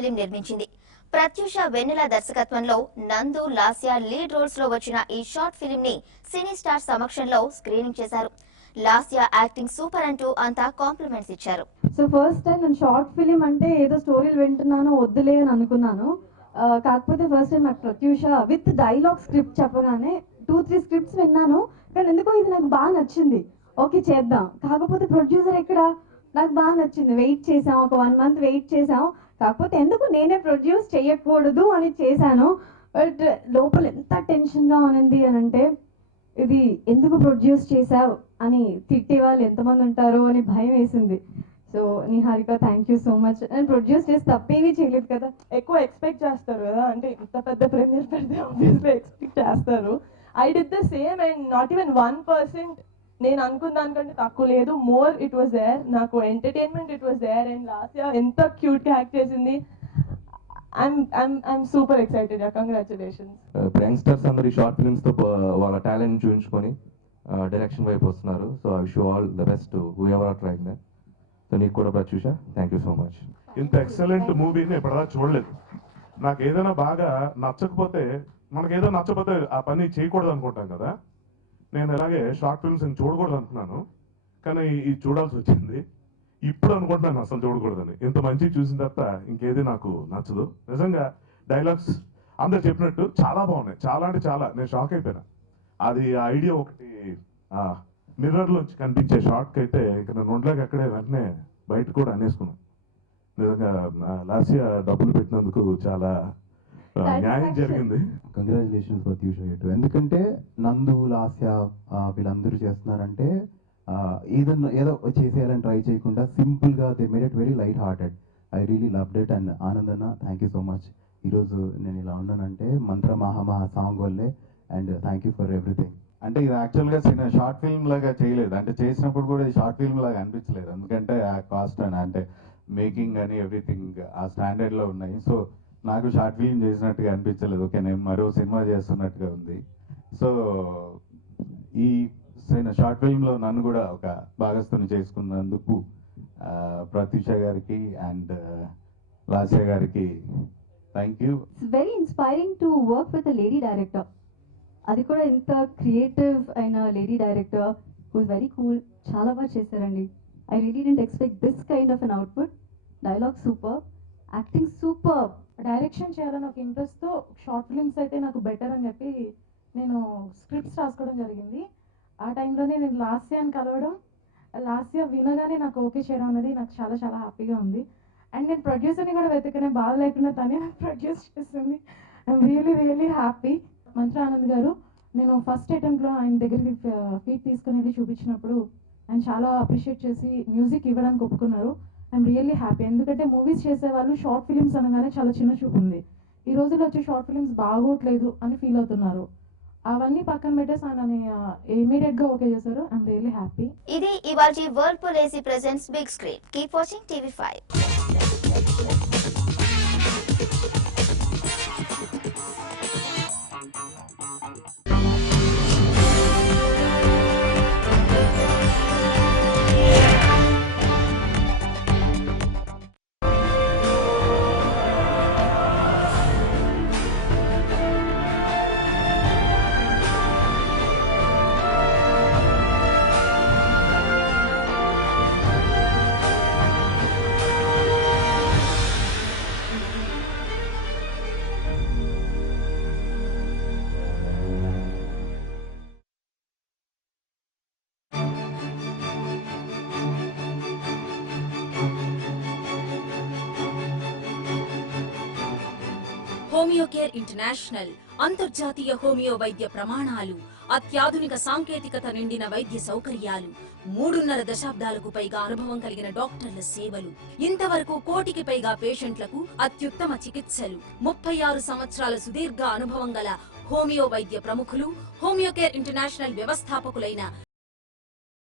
Film నిర్మించింది. ప్రత్యూష వెన్నెల దర్శకత్వంలో నందు లాస్య లీడ్ రోల్స్ లో వచ్చిన ఈ షార్ట్ ఫిలిం ని సినీ స్టార్ సమక్షంలో స్క్రీనింగ్ చేశారు. లాస్య యాక్టింగ్ సూపర్ అంటూ అంతా కాంప్లిమెంట్స్ ఇచ్చారు. సో ఫస్ట్ టైం నేను షార్ట్ ఫిలిం అంటే ఏదో స్టోరీలు వింటున్నాను వద్దులే అని అనుకున్నాను. కాకపోతే ఫస్ట్ టైం నాకు ప్రత్యూష విత్ డైలాగ్ స్క్రిప్ట్ చెప్పగానే 2-3 స్క్రిప్ట్స్ విన్నాను. కానీ ఎందుకో ఇది నాకు బాగా నచ్చింది. ఓకే చేద్దాం. కాకపోతే ప్రొడ్యూసర్ ఎక్కడ నాకు బాగా నచ్చింది. వెయిట్ చేసాం, ఒక 1 month వెయిట్ చేసాం. కాకపోతే ఎందుకు నేనే ప్రొడ్యూస్ చేయకూడదు అని చేశాను. బట్ లోపల ఎంత టెన్షన్గా ఉంది అని అంటే ఇది ఎందుకు ప్రొడ్యూస్ చేసావు అని తిట్టే వాళ్ళు ఎంతమంది ఉంటారో అని భయం వేసింది. So Niharika thank you so much. నేను ప్రొడ్యూస్ చేసి తప్పేమీ చేయలేదు కదా. ఎక్కువ ఎక్స్పెక్ట్ చేస్తారు కదా, అంటే ఇంత పెద్ద ప్రీమియర్ పెడితే ఆబ్వియస్లీ ఎక్స్పెక్ట్ చేస్తారు. I did the same and not even 1% నేను అనుకున్న దానికంటే తక్కువ లేదు. More it was there. నాకు entertainment it was there. And last year ఎంత క్యూట్గా యాక్ట్ చేసింది. I'm super excited. Congratulations. Youngsters అందరు ఈ షార్ట్ ఫిల్మ్స్ తో వాళ్ళ టాలెంట్ చూపించుకొని డైరెక్షన్ వైపు వస్తున్నారు. So I wish you all the best whoever are trying that. So నీకు కూడా Pratyusha thank you so much. ఇంత ఎక్సలెంట్ మూవీని ఎప్పటిదా చూడలేదు. నాకు ఏదైనా బాగా నచ్చకపోతే, మనకు ఏదో నచ్చకపోతే ఆ పని చేయకూడదు అనుకుంటాం కదా. నేను ఇలాగే షార్ట్ ఫిల్మ్స్ చూడకూడదు అనుకున్నాను, కానీ ఇది చూడాల్సి వచ్చింది. ఇప్పుడు అనుకుంటున్నాను అసలు చూడకూడదని. ఇంత మంచి చూసిన తర్వాత ఇంకేది నాకు నచ్చదు. నిజంగా డైలాగ్స్ అందరు చెప్పినట్టు చాలా బాగున్నాయి. చాలా అంటే చాలా నేను షాక్ అయిపోయినా. అది ఐడియా ఒకటి మిర్రర్లోంచి కనిపించే షార్ట్కి అయితే ఇక నేను ఉండలేక అక్కడే వెంటనే బయట కూడా అనేసుకున్నాను. నిజంగా లాస్య డబ్బులు పెట్టినందుకు చాలా న్యాయం జరిగింది. Congratulations Pratyusha too. ఎందుకంటే నందు లాస్య వీళ్ళందరూ చేస్తున్నారంటే ఏదో చేసేయాలని ట్రై చేయకుండా సింపుల్గా they made it very light hearted. I really loved it. And Anand అన్న థ్యాంక్ యూ సో మచ్. ఈరోజు నేను ఇలా ఉన్నానంటే మంత్ర మహామహా సాంగ్ వల్లే. And thank you for everything. అంటే ఇది యాక్చువల్గా చిన్న షార్ట్ ఫిల్మ్ లాగా చేయలేదు. అంటే చేసినప్పుడు కూడా ఇది షార్ట్ ఫిల్మ్ లాగా అనిపించలేదు. ఎందుకంటే ఆ కాస్ట్ అని అంటే మేకింగ్ అని ఎవ్రీథింగ్ ఆ స్టాండర్డ్లో ఉన్నాయి. సో నాకు షార్ట్ ఫిల్మ్ చేసినట్టుగా అనిపించలేదు. ఓకే నేను మరో సినిమా చేస్తున్నట్టుగా ఉంది. సో ఈ షార్ట్ ఫిల్మ్లో నన్ను కూడా ఒక భాగస్థుని చేసుకున్నందుకు ప్రత్యూష గారికి అండ్ లాస్య గారికి thank you. It's very inspiring to work with a lady director. అది కూడా ఇంత క్రియేటివ్ అయిన lady director who is very cool. చాలా బాగా చేశారండి. I really didn't expect this kind of an output. Dialogue super, acting super. Direction చేయాలని ఒక ఇంట్రెస్ట్తో షార్ట్ ఫిల్మ్స్ అయితే నాకు బెటర్ అని చెప్పి నేను స్క్రిప్ట్స్ రాసుకోవడం జరిగింది. ఆ టైంలోనే నేను లాస్యాని కలవడం, లాస్య వినగానే నాకు ఓకే చేయడం అనేది నాకు చాలా చాలా హ్యాపీగా ఉంది. అండ్ నేను ప్రొడ్యూసర్ని కూడా వెతకనే బాధ లేకుండా తనే నాకు ప్రొడ్యూస్ చేస్తుంది. I'm really really happy. మంత్ర ఆనంద్ గారు, నేను ఫస్ట్ అటెంప్ట్లో ఆయన దగ్గరికి ఫీట్ తీసుకుని వెళ్ళి చూపించినప్పుడు ఆయన చాలా అప్రిషియేట్ చేసి మ్యూజిక్ ఇవ్వడానికి ఒప్పుకున్నారు. I'm really happy. ఎందుకంటే మూవీస్ చేసేవాళ్ళు షార్ట్ ఫిలిమ్స్ అనగానే చాలా చిన్న చూపు ఉంది. ఈ రోజుల్లో వచ్చే షార్ట్ ఫిలిమ్స్ బాగోట్లేదు అని ఫీల్ అవుతున్నారు. అవన్నీ పక్కన పెట్టేసి ఆయన ఇమీడియట్గా ఓకే చేశారు. I'm really happy. ఇది ఇవాల్టి Whirlpool AC presents big screen. Keep watching TV5. Homeocare international అంతర్జాతీయ హోమియో వైద్య ప్రమాణాలు, అత్యాధునిక సాంకేతికత నిండిన వైద్య సౌకర్యాలు, 3.5 దశాబ్దాలకు పైగా అనుభవం కలిగిన డాక్టర్ల సేవలు, ఇంతవరకు 1 కోటికి పైగా పేషెంట్లకు అత్యుత్తమ చికిత్సలు, 36 సంవత్సరాల సుదీర్ఘ అనుభవం గల హోమియో వైద్య ప్రముఖులు, హోమియోకేర్ ఇంటర్నేషనల్ వ్యవస్థాపకులైన